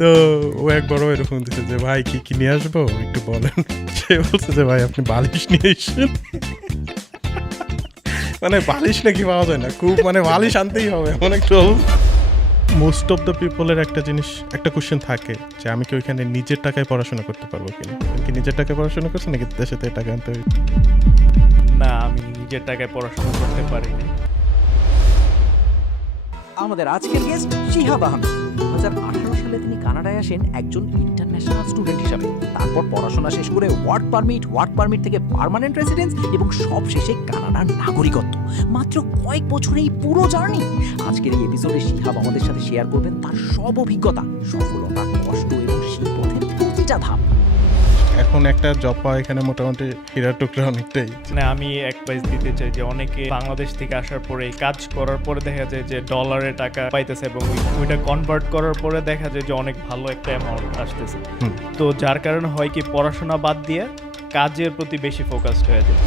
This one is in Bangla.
তো ও একবার এরকম দিচ্ছে যে ভাই কি কি নিয়ে আসবো একটু বলেন। সে বলছে যে ভাই আপনি বালিশ নিয়ে এসেছেন। মানে বালিশ নাকি পাওয়া যায় না, খুব মানে বালিশ আনতেই হবে এমন একটু। মোস্ট অফ দ্য পিপলের একটা জিনিস, একটা কোশ্চেন থাকে যে আমি কি ওইখানে নিজের টাকায় পড়াশোনা করতে পারবো কিনা। তুমি কি নিজের টাকায় পড়াশোনা করছো নাকি দেশে থেকে টাকা আনতে হবে? না, আমি নিজের টাকায় পড়াশোনা করতে পারিনি। আমাদের আজকের গেস্ট শিহাব আহমেদ। 2018 সালে তিনি কানাডায় আসেন একজন ইন্টারন্যাশনাল স্টুডেন্ট হিসাবে। তারপর পড়াশোনা শেষ করে ওয়ার্ক পারমিট থেকে পার্মানেন্ট রেসিডেন্স এবং সবশেষে কানাডার নাগরিকত্ব। মাত্র কয়েক বছরে এই পুরো জার্নি। আজকের এই এপিসোডে শিহাব আমাদের সাথে শেয়ার করবেন তার সব অভিজ্ঞতা, সফলতা, কষ্ট এবং সেই পথের প্রতিটা ধাপ। এখন একটা জব পাওয়া এখানে মোটামুটি হীরার টুকরা অনেকটাই। মানে আমি অ্যাডভাইস দিতে চাই যে অনেকে বাংলাদেশ থেকে আসার পরে কাজ করার পরে দেখা যায় যে ডলারে টাকা পাইতেছে এবং ওইটা কনভার্ট করার পরে দেখা যায় যে অনেক ভালো একটা অ্যামাউন্ট আসতেছে। তো যার কারণে হয় কি পড়াশোনা বাদ দিয়ে কাজের প্রতি বেশি ফোকাসড হয়ে যায়।